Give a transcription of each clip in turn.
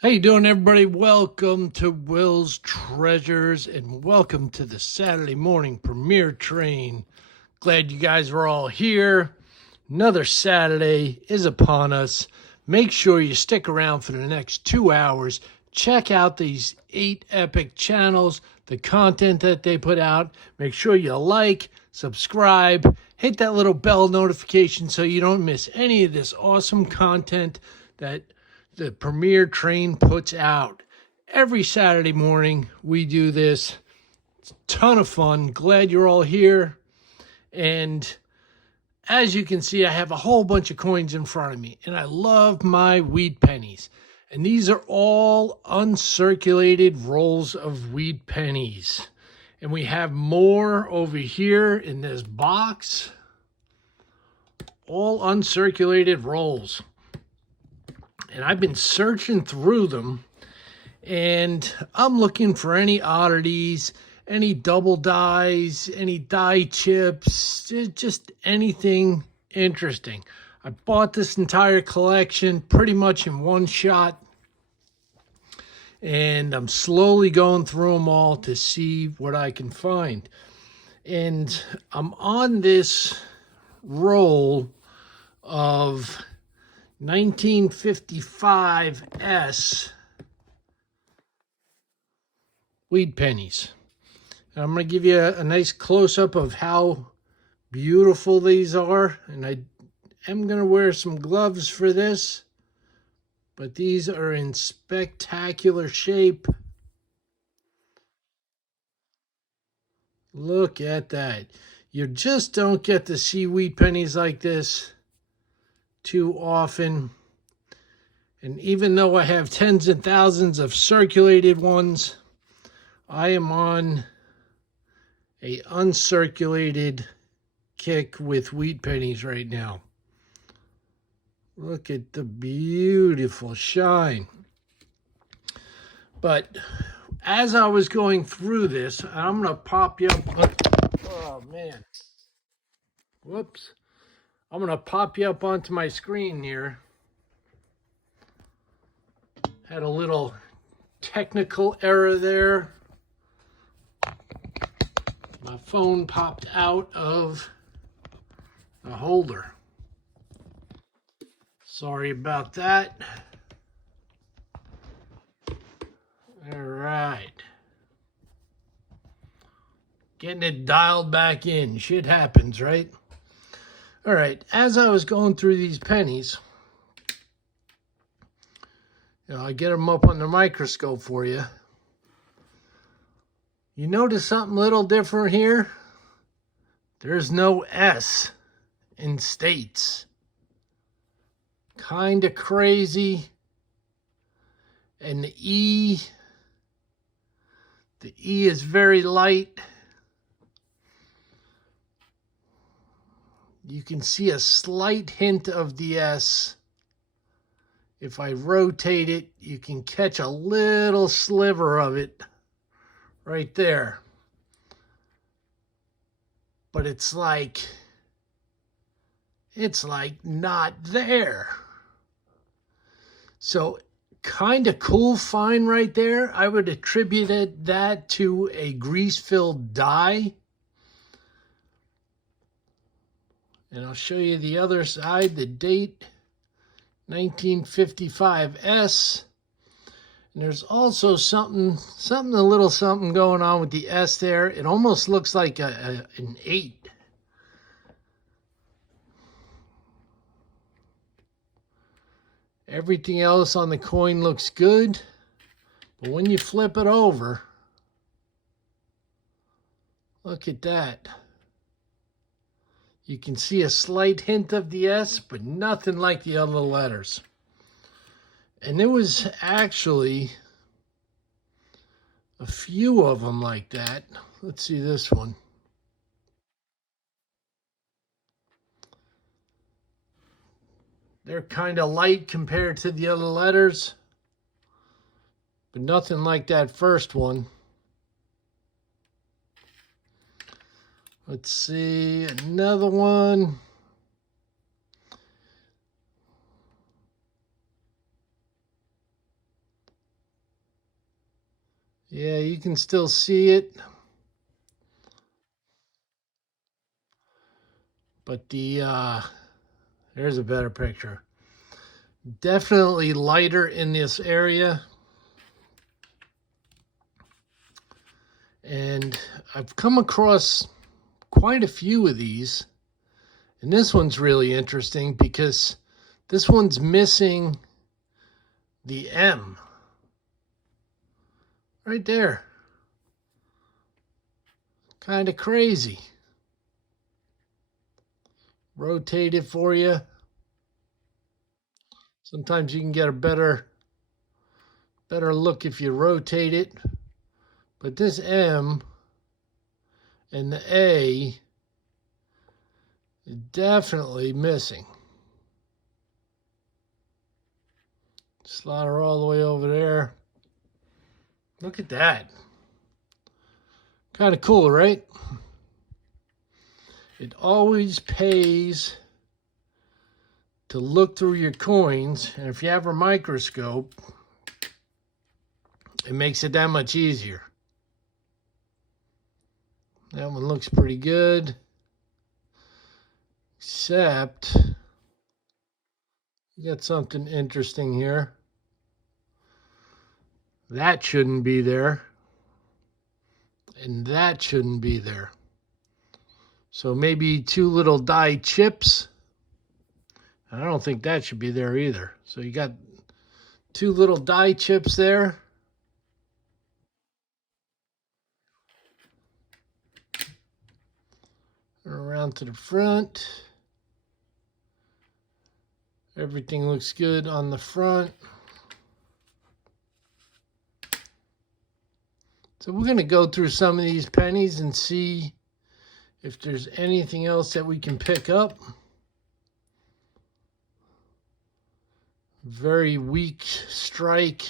How you doing, everybody? Welcome to Will's Treasures, and welcome to the Saturday morning premiere train. Glad you guys are all here. Another Saturday is upon us. Make sure you stick around for the next 2 hours. Check out these 8 epic channels, the content that they put out. Make sure you like, subscribe, hit that little bell notification so you don't miss any of this awesome content that the Premier Train puts out. Every Saturday morning, we do this. It's a ton of fun. Glad you're all here. And as you can see, I have a whole bunch of coins in front of me, and I love my wheat pennies. And these are all uncirculated rolls of wheat pennies. And we have more over here in this box. All uncirculated rolls. And I've been searching through them, and I'm looking for any oddities, any double dies, any die chips, just anything interesting. I bought this entire collection pretty much in one shot, and I'm slowly going through them all to see what I can find. And I'm on this roll of 1955 S wheat pennies. And I'm going to give you a nice close-up of how beautiful these are. And I am going to wear some gloves for this, but these are in spectacular shape. Look at that. You just don't get to see wheat pennies like this too often. And even though I have tens and thousands of circulated ones, I am on a uncirculated kick with wheat pennies right now. Look at the beautiful shine. But as I was going through this, I'm going to pop you up. Oh, man. Whoops. I'm going to pop you up onto my screen here. Had a little technical error there. My phone popped out of the holder. Sorry about that. All right. Getting it dialed back in. Shit happens, right? All right, as I was going through these pennies, I get them up on the microscope for you. You notice something a little different here? There's no S in states. Kind of crazy. And the E is very light. You can see a slight hint of the S. If I rotate it, you can catch a little sliver of it right there. But it's like not there. So kind of cool find right there. I would attribute that to a grease-filled die. And I'll show you the other side, the date, 1955S. And there's also something a little something going on with the S there. It almost looks like an 8. Everything else on the coin looks good. But when you flip it over, look at that. You can see a slight hint of the S, but nothing like the other letters. And there was actually a few of them like that. Let's see this one. They're kind of light compared to the other letters, but nothing like that first one. Let's see, another one. Yeah, you can still see it. But there's a better picture. Definitely lighter in this area. And I've come across quite a few of these. And this one's really interesting because this one's missing the M. Right there. Kind of crazy. Rotate it for you. Sometimes you can get a better look if you rotate it. But this M and the A is definitely missing. Slide her all the way over there. Look at that. Kind of cool, right? It always pays to look through your coins, and if you have a microscope, it makes it that much easier. That one looks pretty good, except you got something interesting here. That shouldn't be there, and that shouldn't be there. So maybe two little die chips. I don't think that should be there either. So you got two little die chips there. Around to the front. Everything looks good on the front. So we're going to go through some of these pennies and see if there's anything else that we can pick up. Very weak strike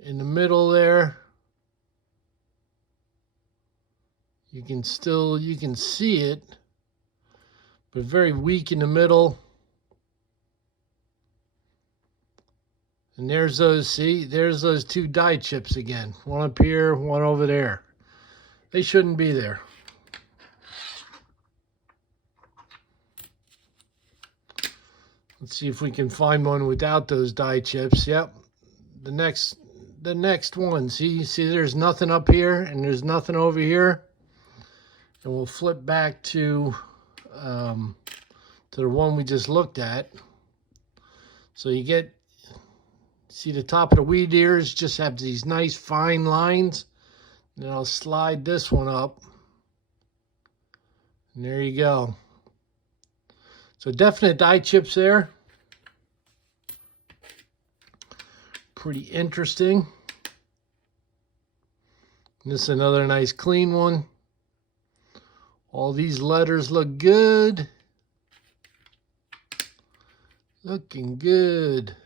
in the middle there. You can see it, but very weak in the middle. And there's those, there's those two die chips again. One up here, one over there. They shouldn't be there. Let's see if we can find one without those die chips. Yep. The next one. See there's nothing up here and there's nothing over here. And we'll flip back to the one we just looked at. So you see the top of the wheat ears just have these nice fine lines. And I'll slide this one up. And there you go. So definite die chips there. Pretty interesting. And this is another nice clean one. All these letters look good. Looking good.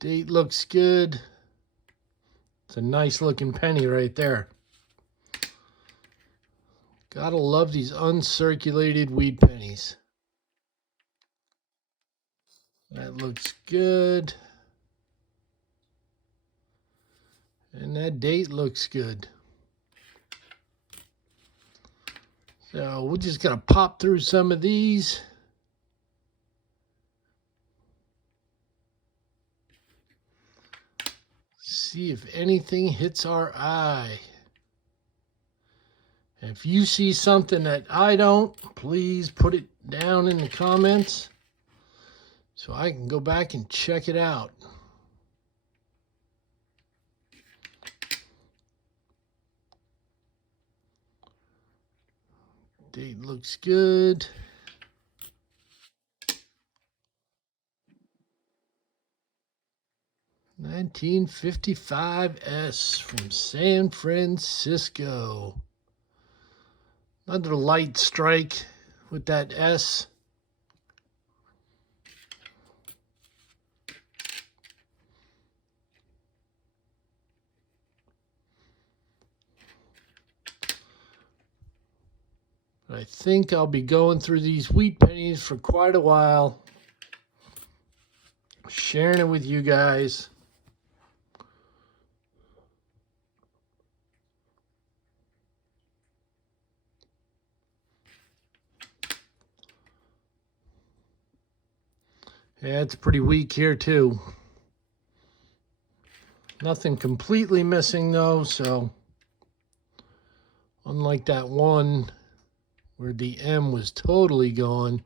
Date looks good. It's a nice looking penny right there. Gotta love these uncirculated wheat pennies. That looks good. And that date looks good. So we're just gonna pop through some of these. See if anything hits our eye. If you see something that I don't, please put it down in the comments so I can go back and check it out. Date looks good. $1955 from San Francisco. Another light strike with that S. I think I'll be going through these wheat pennies for quite a while, sharing it with you guys. Yeah, it's pretty weak here too. Nothing completely missing though, so unlike that one where the M was totally gone.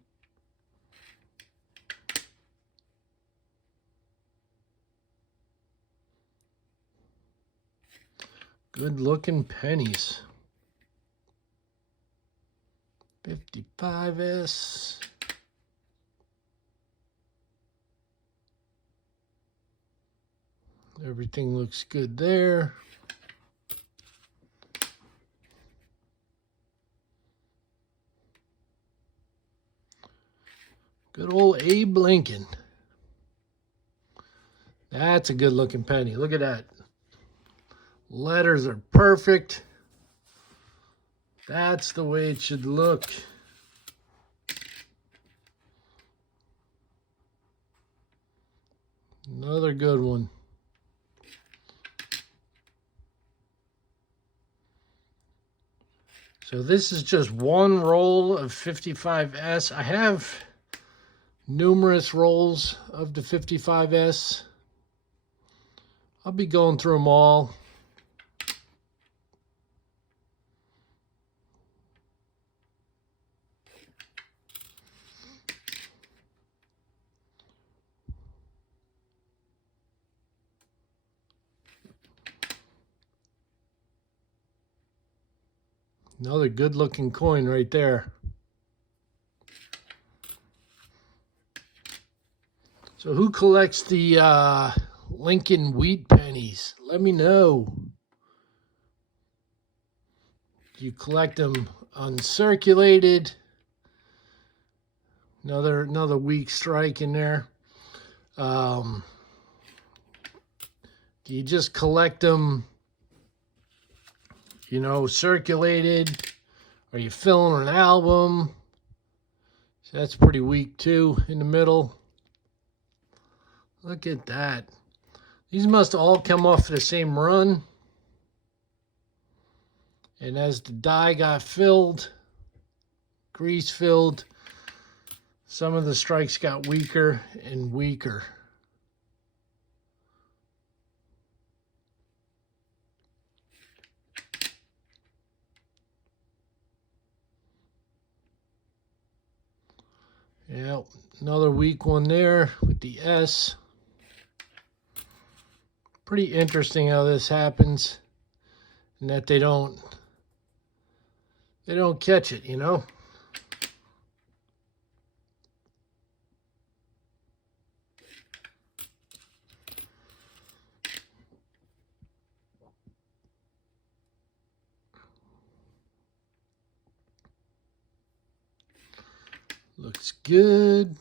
Good looking pennies. 55S. Everything looks good there. Good old Abe Lincoln. That's a good looking penny. Look at that. Letters are perfect. That's the way it should look. Another good one. So this is just one roll of 55S. I have numerous rolls of the 55S. I'll be going through them all. Another good looking coin right there. So who collects the Lincoln wheat pennies? Let me know. Do you collect them uncirculated? Another weak strike in there. Do you just collect them, you know, circulated? Are you filling an album? So that's pretty weak too in the middle. Look at that. These must all come off the same run. And as the die got filled, grease filled, some of the strikes got weaker and weaker. Yeah, another weak one there with the S. Pretty interesting how this happens, and that they don't catch it, you know. Looks good.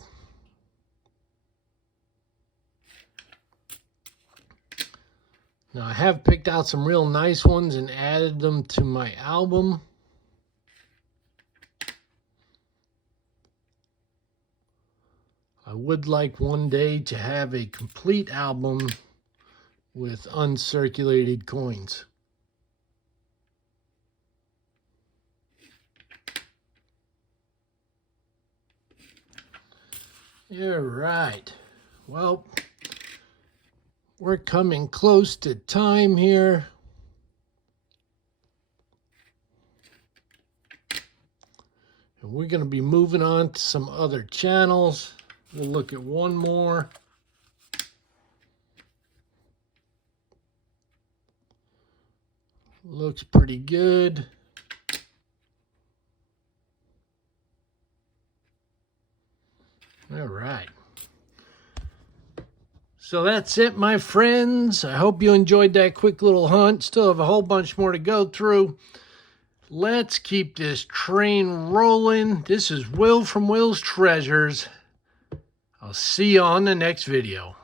Now I have picked out some real nice ones and added them to my album. I would like one day to have a complete album with uncirculated coins. Yeah, right. Well, we're coming close to time here. And we're going to be moving on to some other channels. We'll look at one more. Looks pretty good. All right. So that's it, my friends. I hope you enjoyed that quick little hunt. Still have a whole bunch more to go through. Let's keep this train rolling. This is Will from Will's Treasures. I'll see you on the next video.